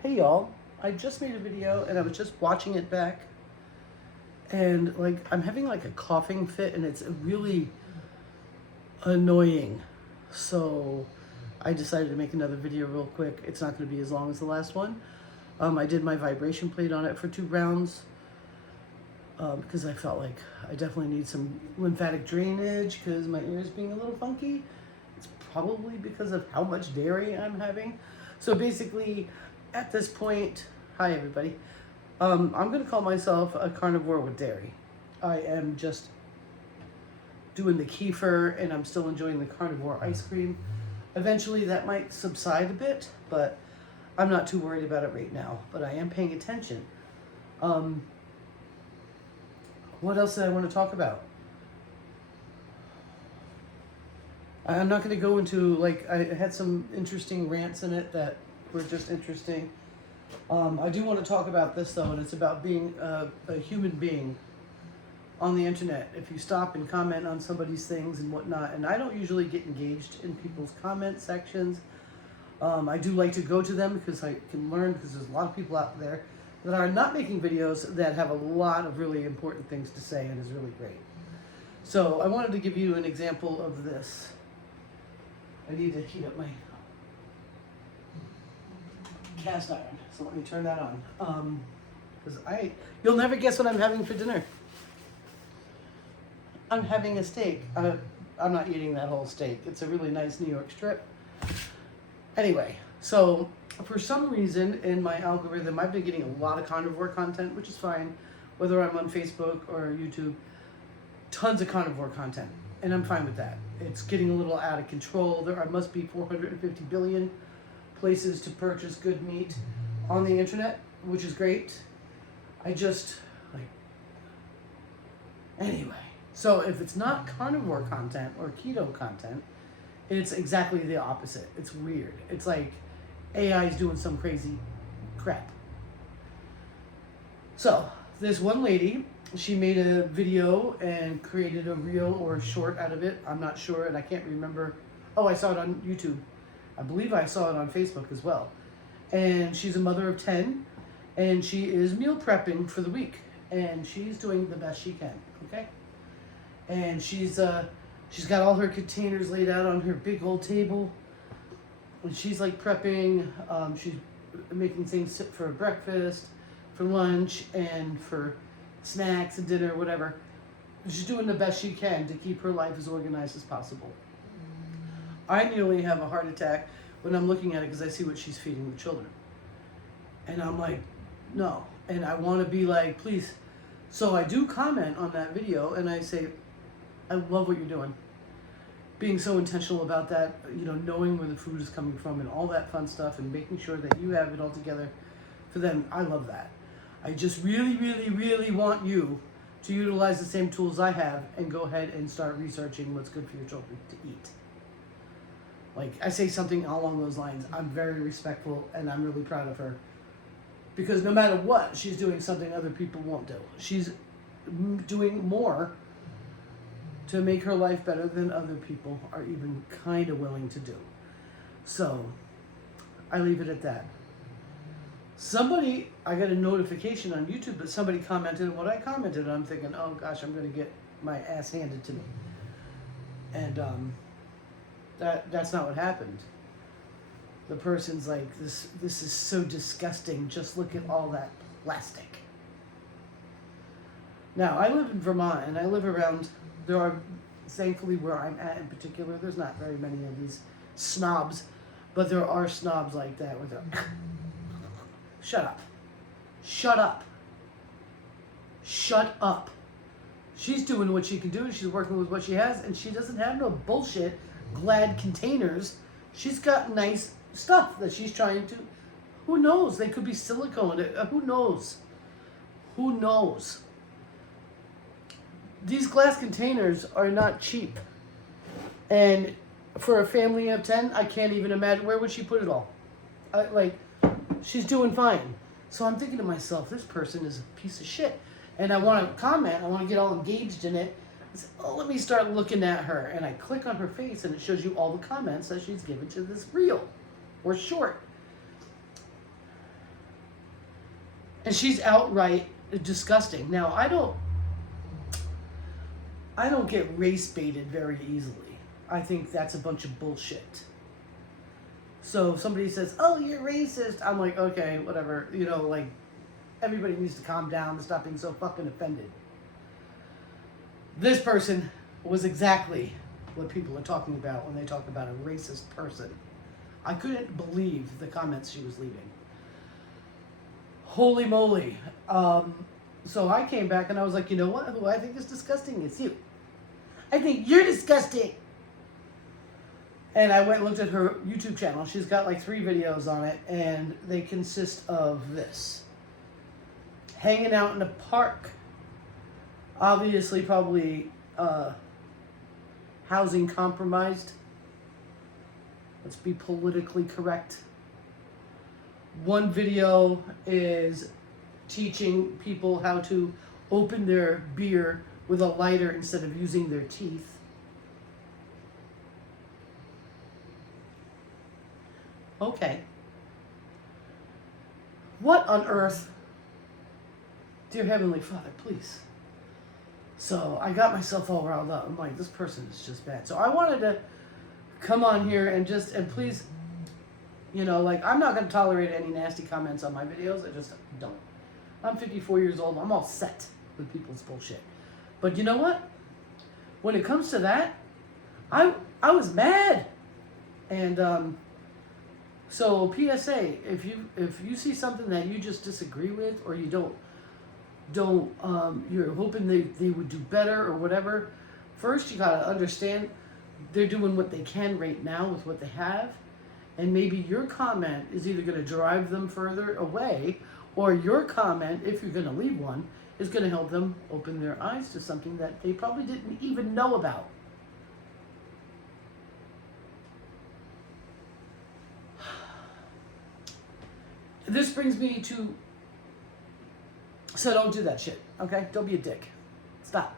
Hey y'all, I just made a video and I was just watching it back and like I'm having like a coughing fit and it's really annoying. So I decided to make another video real quick. It's not going to be as long as the last one. I did my vibration plate on it for 2 rounds because I felt like I definitely need some lymphatic drainage because my ear is being a little funky. It's probably because of how much dairy I'm having. So basically, at this point, hi everybody. I'm going to call myself a carnivore with dairy. I am just doing the kefir and I'm still enjoying the carnivore ice cream. Eventually that might subside a bit, but I'm not too worried about it right now. But I am paying attention. What else did I want to talk about? I'm not going to go into, like, I had some interesting rants in it that were just interesting. I do want to talk about this, though, and it's about being a human being on the internet. If you stop and comment on somebody's things and whatnot, and I don't usually get engaged in people's comment sections. I do like to go to them because I can learn, because there's a lot of people out there that are not making videos that have a lot of really important things to say, and is really great. So I wanted to give you an example of this. I need to heat up my cast iron, so let me turn that on. Because you'll never guess what I'm having for dinner. I'm having a steak. I'm not eating that whole steak. It's a really nice New York strip. Anyway, so for some reason in my algorithm, I've been getting a lot of carnivore content, which is fine, whether I'm on Facebook or YouTube. Tons of carnivore content, and I'm fine with that. It's getting a little out of control. There must be 450 billion places to purchase good meat on the internet, which is great. Anyway, so if it's not carnivore content or keto content, it's exactly the opposite. It's weird. It's like AI is doing some crazy crap. So this one lady, she made a video and created a reel or a short out of it. I'm not sure, and I can't remember. Oh, I saw it on YouTube. I believe I saw it on Facebook as well. And she's a mother of 10, and she is meal prepping for the week, and she's doing the best she can. Okay, and she's got all her containers laid out on her big old table, and she's like prepping. She's making things for breakfast, for lunch, and for snacks and dinner, whatever. She's doing the best she can to keep her life as organized as possible. I nearly have a heart attack when I'm looking at it because I see what she's feeding the children. And I'm like, no. And I want to be like, please. So I do comment on that video and I say, I love what you're doing. Being so intentional about that, knowing where the food is coming from and all that fun stuff and making sure that you have it all together for them. I love that. I just really, really, really want you to utilize the same tools I have and go ahead and start researching what's good for your children to eat. Like, I say something along those lines. I'm very respectful and I'm really proud of her. Because no matter what, she's doing something other people won't do. She's doing more to make her life better than other people are even kind of willing to do. So, I leave it at that. I got a notification on YouTube that somebody commented on what I commented, and I'm thinking, oh gosh, I'm going to get my ass handed to me. And that's not what happened. The person's like, this is so disgusting, just look at all that plastic. Now, I live in Vermont, and I live around, thankfully where I'm at in particular, there's not very many of these snobs, but there are snobs like that where they're, shut up. Shut up. Shut up. She's doing what she can do, she's working with what she has, and she doesn't have no bullshit Glad containers. She's got nice stuff that she's trying to, who knows, they could be silicone, who knows? Who knows? These glass containers are not cheap. And for a family of 10, I can't even imagine, where would she put it all? She's doing fine. So I'm thinking to myself, this person is a piece of shit. And I want to comment, I want to get all engaged in it. I said, oh, let me start looking at her. And I click on her face and it shows you all the comments that she's given to this reel or short. And she's outright disgusting. Now, I don't get race baited very easily. I think that's a bunch of bullshit. So if somebody says, "Oh, you're racist," I'm like, okay, whatever. You know, like, everybody needs to calm down and stop being so fucking offended. This person was exactly what people are talking about when they talk about a racist person. I couldn't believe the comments she was leaving. Holy moly. So I came back and I was like, you know what? Who I think is disgusting? It's you. I think you're disgusting. And I went and looked at her YouTube channel. She's got like 3 videos on it, and they consist of this. Hanging out in a park. Obviously, probably housing compromised. Let's be politically correct. One video is teaching people how to open their beer with a lighter instead of using their teeth. Okay. What on earth? Dear Heavenly Father, please. So I got myself all riled up. I'm like, this person is just bad. So I wanted to come on here and please, you know, like, I'm not going to tolerate any nasty comments on my videos. I just don't. I'm 54 years old. I'm all set with people's bullshit. But you know what? When it comes to that, I was mad. And so PSA, if you see something that you just disagree with, or you don't you're hoping they would do better or whatever, first you gotta understand they're doing what they can right now with what they have, and maybe your comment is either going to drive them further away, or your comment, if you're going to leave one, is going to help them open their eyes to something that they probably didn't even know about. This brings me to, so don't do that shit, okay? Don't be a dick. Stop.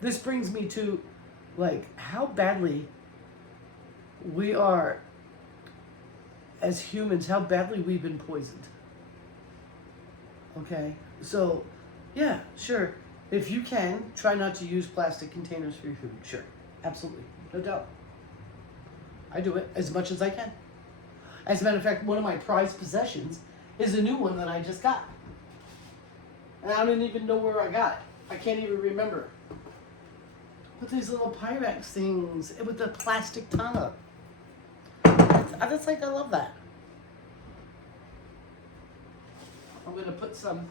This brings me to, like, how badly we are, as humans, how badly we've been poisoned. Okay? So, yeah, sure. If you can, try not to use plastic containers for your food. Sure. Absolutely. No doubt. I do it as much as I can. As a matter of fact, one of my prized possessions is a new one that I just got. And I don't even know where I got it. I can't even remember. With these little Pyrex things with the plastic tub. That's like, I love that. I'm going to put some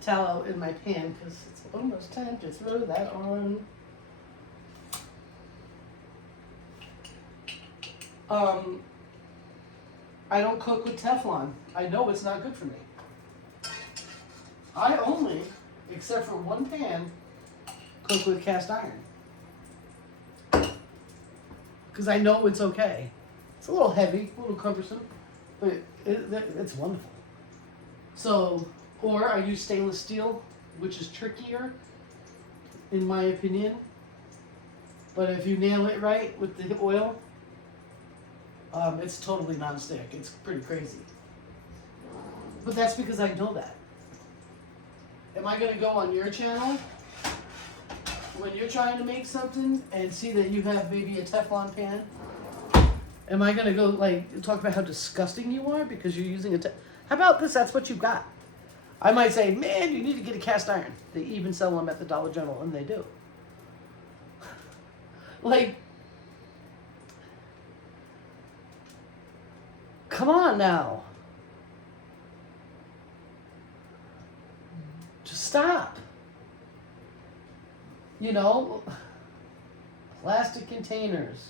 tallow in my pan because it's almost time to throw that on. I don't cook with Teflon. I know it's not good for me. I only, except for one pan, cook with cast iron. Because I know it's okay. It's a little heavy, a little cumbersome, but it's wonderful. So, or I use stainless steel, which is trickier, in my opinion. But if you nail it right with the oil, it's totally non-stick. It's pretty crazy. But that's because I know that. Am I going to go on your channel when you're trying to make something and see that you have maybe a Teflon pan? Am I going to go like talk about how disgusting you are because you're using a How about this? That's what you've got. I might say, man, you need to get a cast iron. They even sell them at the Dollar General, and they do. Like, come on now. Just stop. You know, plastic containers,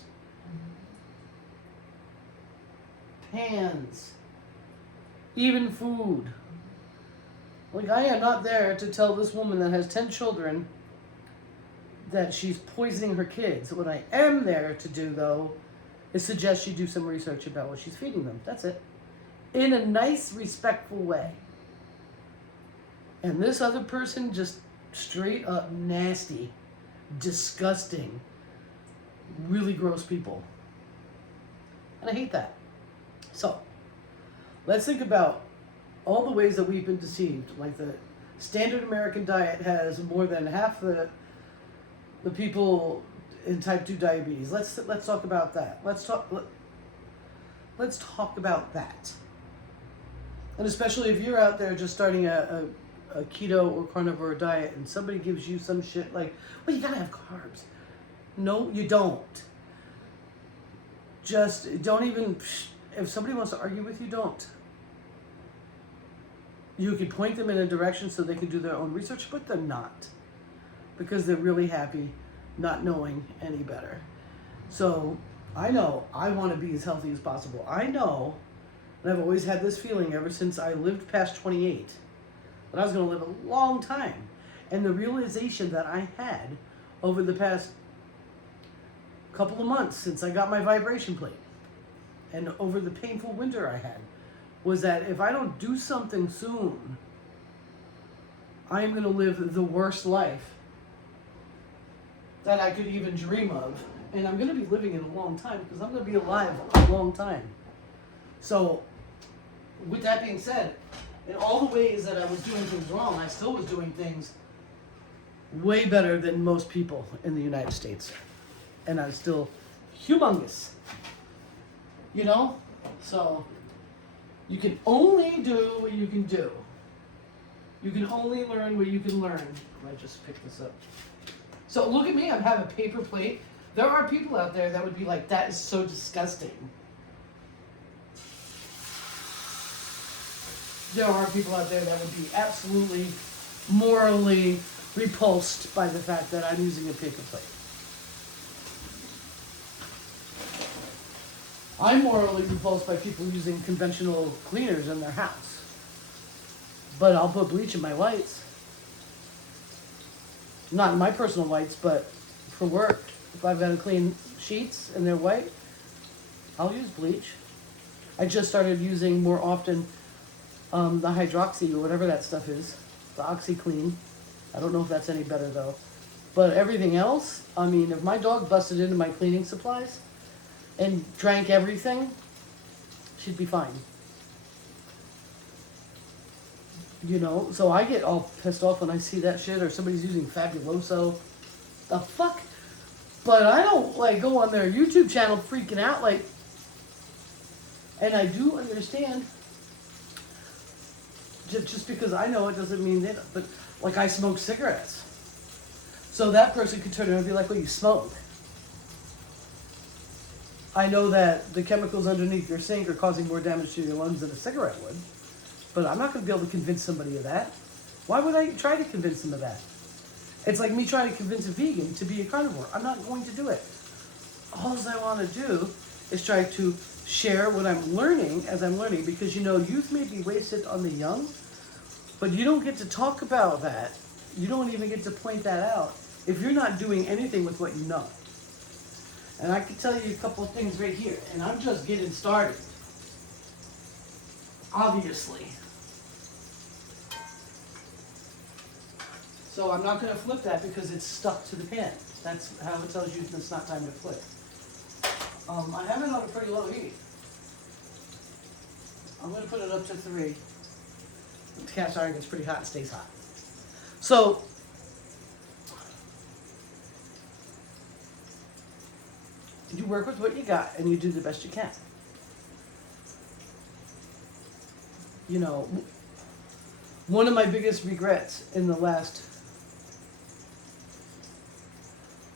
pans, even food. Like, I am not there to tell this woman that has 10 children that she's poisoning her kids. What I am there to do, though, is suggest she do some research about what she's feeding them. That's it. In a nice, respectful way. And this other person just straight up nasty, disgusting, really gross people. And I hate that. So, let's think about all the ways that we've been deceived. Like the standard American diet has more than half the people in type 2 diabetes. Let's talk about that. Let's talk about that. And especially if you're out there just starting a keto or carnivore diet and somebody gives you some shit like, well, you gotta have carbs. No, you don't. Just don't even, if somebody wants to argue with you, don't. You can point them in a direction so they can do their own research, but they're not. Because they're really happy not knowing any better. So I know I want to be as healthy as possible. I know, and I've always had this feeling ever since I lived past 28, that I was going to live a long time. And the realization that I had over the past couple of months since I got my vibration plate and over the painful winter I had was that if I don't do something soon, I am going to live the worst life that I could even dream of. And I'm going to be living it a long time because I'm going to be alive a long time. So, with that being said, in all the ways that I was doing things wrong, I still was doing things way better than most people in the United States. And I was still humongous. You know? So, you can only do what you can do. You can only learn what you can learn. I just picked this up. So look at me, I have a paper plate. There are people out there that would be like, that is so disgusting. There are people out there that would be absolutely morally repulsed by the fact that I'm using a paper plate. I'm morally repulsed by people using conventional cleaners in their house. But I'll put bleach in my whites. Not in my personal whites, but for work. If I've got to clean sheets and they're white, I'll use bleach. I just started using more often the hydroxy or whatever that stuff is, the OxyClean. I don't know if that's any better though. But everything else, I mean, if my dog busted into my cleaning supplies and drank everything, she'd be fine. You know, so I get all pissed off when I see that shit or somebody's using Fabuloso. The fuck? But I don't like go on their YouTube channel freaking out like, and I do understand. Just because I know it doesn't mean that, but like I smoke cigarettes. So that person could turn around and be like, well, you smoke. I know that the chemicals underneath your sink are causing more damage to your lungs than a cigarette would. But I'm not going to be able to convince somebody of that. Why would I try to convince them of that? It's like me trying to convince a vegan to be a carnivore. I'm not going to do it. All I want to do is try to share what I'm learning as I'm learning, because you know, youth may be wasted on the young, but you don't get to talk about that. You don't even get to point that out if you're not doing anything with what you know. And I can tell you a couple of things right here, and I'm just getting started. Obviously. So I'm not going to flip that because it's stuck to the pan. That's how it tells you it's not time to flip. I have it on a pretty low heat. I'm going to put it up to 3. The cast iron gets pretty hot and stays hot. So, you work with what you got and you do the best you can. You know, one of my biggest regrets in the last,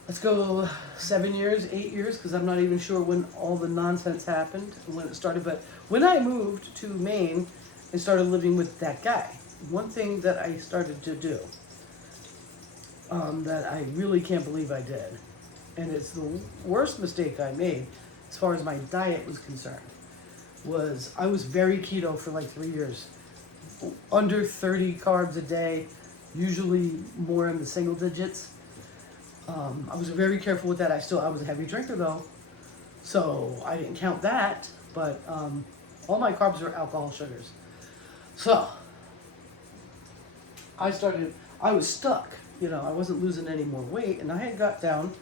let's go 7 years, 8 years, because I'm not even sure when all the nonsense happened and when it started, but when I moved to Maine and started living with that guy, one thing that I started to do that I really can't believe I did, and it's the worst mistake I made as far as my diet was concerned, was I was very keto for like 3 years. Under 30 carbs a day, usually more in the single digits. I was very careful with that. I was a heavy drinker though, so I didn't count that, but all my carbs were alcohol sugars. So I was stuck, you know, I wasn't losing any more weight, and I had got down,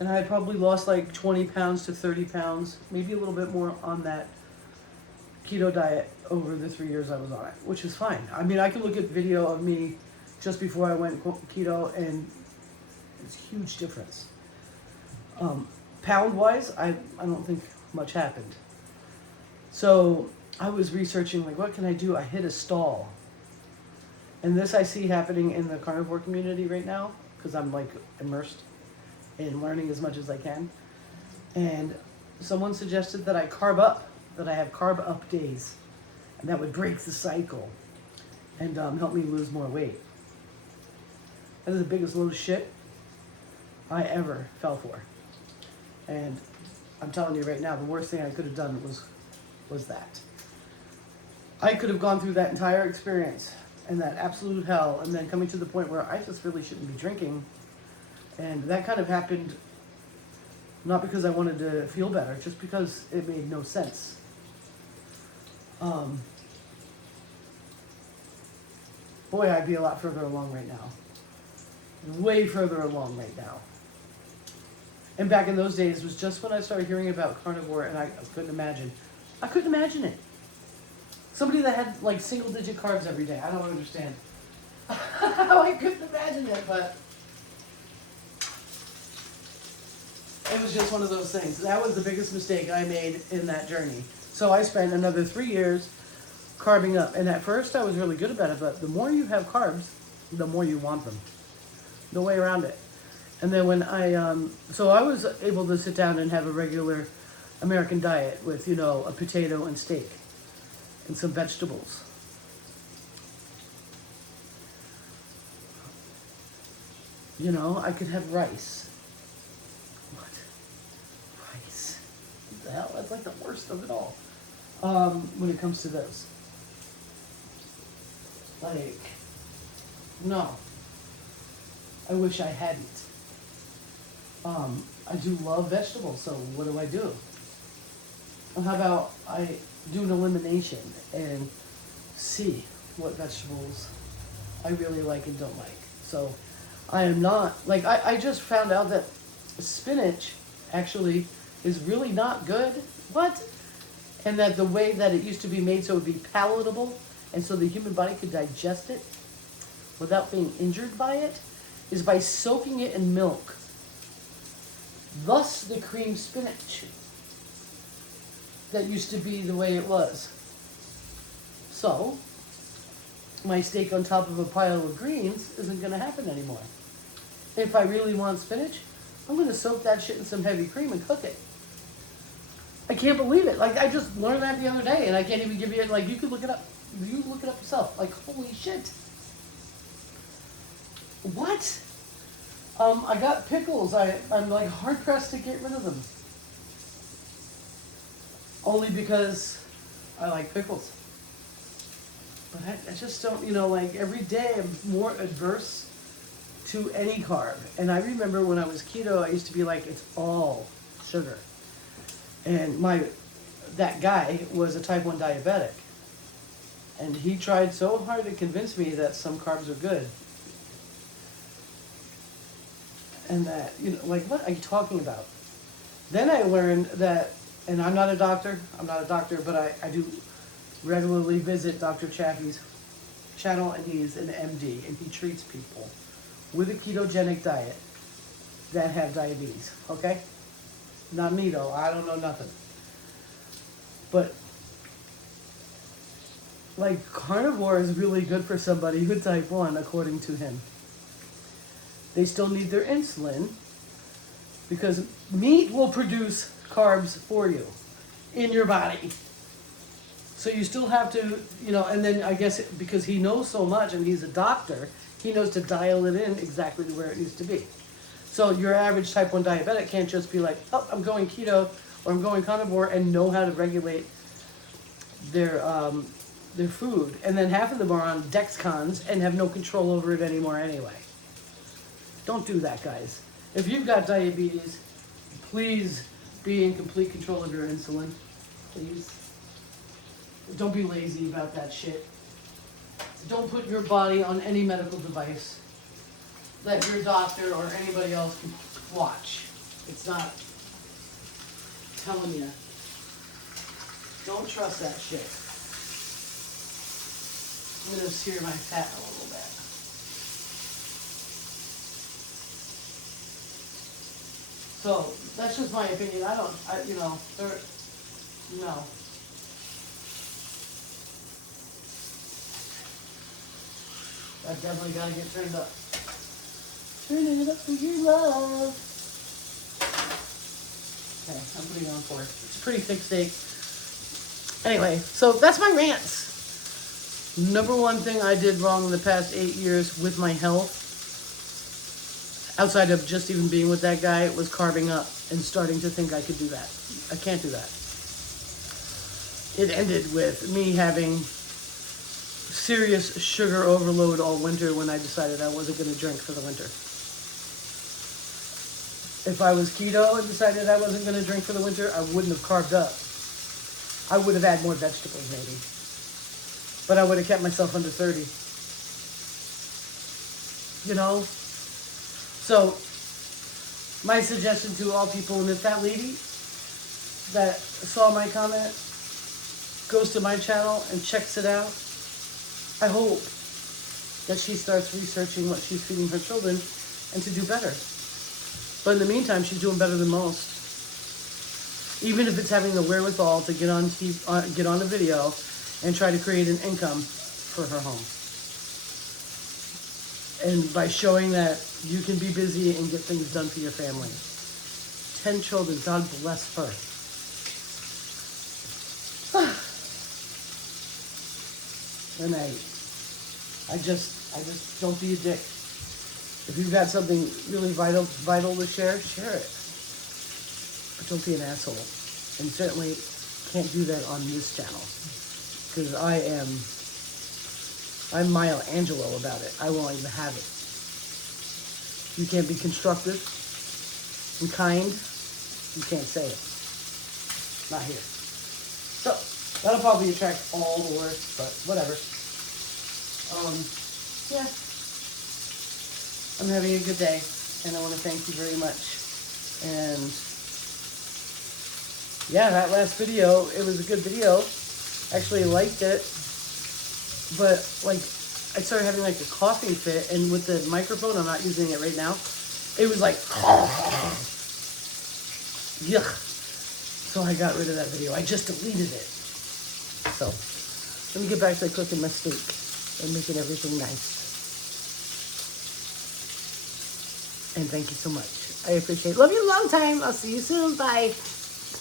and I had probably lost like 20 pounds to 30 pounds, maybe a little bit more on that keto diet over the 3 years I was on it, which is fine. I mean, I can look at video of me just before I went keto, and it's a huge difference. Pound wise, I don't think much happened. So I was researching, like, what can I do? I hit a stall. And this I see happening in the carnivore community right now, because I'm like immersed in learning as much as I can. And someone suggested that I carb up, that I have carb up days. And that would break the cycle and help me lose more weight. That is the biggest load of shit I ever fell for. And I'm telling you right now, the worst thing I could have done was that. I could have gone through that entire experience and that absolute hell, and then coming to the point where I just really shouldn't be drinking. And that kind of happened not because I wanted to feel better, just because it made no sense. Boy, I'd be a lot further along right now. Way further along right now. And back in those days was just when I started hearing about carnivore, and I couldn't imagine. I couldn't imagine it. Somebody that had like single digit carbs every day. I don't understand how I couldn't imagine it, but it was just one of those things. That was the biggest mistake I made in that journey. So I spent another 3 years carbing up. And at first I was really good about it, but the more you have carbs, the more you want them. No way around it. And then when so I was able to sit down and have a regular American diet with, you know, a potato and steak and some vegetables. You know, I could have rice. What? Rice? What the hell? That's like the worst of it all. When it comes to those. Like, no. I wish I hadn't. I do love vegetables, so what do? And how about I do an elimination and see what vegetables I really like and don't like. So I am not, like, I just found out that spinach actually is really not good. What? And that the way that it used to be made so it would be palatable and so the human body could digest it without being injured by it is by soaking it in milk. Thus the cream spinach that used to be the way it was. So, my steak on top of a pile of greens isn't going to happen anymore. If I really want spinach, I'm going to soak that shit in some heavy cream and cook it. I can't believe it. Like, I just learned that the other day, and I can't even give you, like, you could look it up. You look it up yourself. Like, holy shit. What? I got pickles. I'm like hard pressed to get rid of them. Only because I like pickles. But I just don't, you know, like every day I'm more adverse to any carb. And I remember when I was keto, I used to be like, it's all sugar. And that guy was a type 1 diabetic. And he tried so hard to convince me that some carbs are good. And that, you know, like, what are you talking about? Then I learned that, and I'm not a doctor, but I do regularly visit Dr. Chaffee's channel, and he's an MD, and he treats people with a ketogenic diet that have diabetes, okay? Not me, though. I don't know nothing. But, like, carnivore is really good for somebody with type 1, according to him. They still need their insulin because meat will produce carbs for you in your body. So you still have to, you know, and then I guess because he knows so much and he's a doctor, he knows to dial it in exactly to where it needs to be. So your average type 1 diabetic can't just be like, oh, I'm going keto or I'm going carnivore and know how to regulate their food. And then half of them are on Dexcons and have no control over it anymore anyway. Don't do that, guys. If you've got diabetes, please be in complete control of your insulin. Please. Don't be lazy about that shit. Don't put your body on any medical device that your doctor or anybody else can watch. It's not telling you. Don't trust that shit. I'm gonna sear my fat a little bit. So that's just my opinion. No. That definitely gotta get turned up. Turn it up for your love. Okay, I'm putting it on 4. It's a pretty thick steak. Anyway, so that's my rants. Number one thing I did wrong in the past 8 years with my health, outside of just even being with that guy, was carving up and starting to think I could do that. I can't do that. It ended with me having serious sugar overload all winter when I decided I wasn't going to drink for the winter. If I was keto and decided I wasn't going to drink for the winter, I wouldn't have carved up. I would have had more vegetables maybe. But I would have kept myself under 30. You know? So, my suggestion to all people, and if that lady that saw my comment goes to my channel and checks it out, I hope that she starts researching what she's feeding her children and to do better. But in the meantime, she's doing better than most. Even if it's having the wherewithal to get on a video and try to create an income for her home. And by showing that you can be busy and get things done for your family. 10 children, God bless her. And I just don't be a dick. If you've got something really vital to share it. But don't be an asshole. And certainly can't do that on this channel. Because I'm Maya Angelou about it. I won't even have it. You can't be constructive and kind. You can't say it. Not here. So, that'll probably attract all the worst, but whatever. Yeah. I'm having a good day, and I want to thank you very much. And yeah, that last video, it was a good video. Actually liked it, but like I started having like a coughing fit, and with the microphone, I'm not using it right now, it was like yuck. So I got rid of that video. I just deleted it. So let me get back to cooking my steak and making everything nice. And thank you so much. I appreciate it. Love you a long time. I'll see you soon. Bye.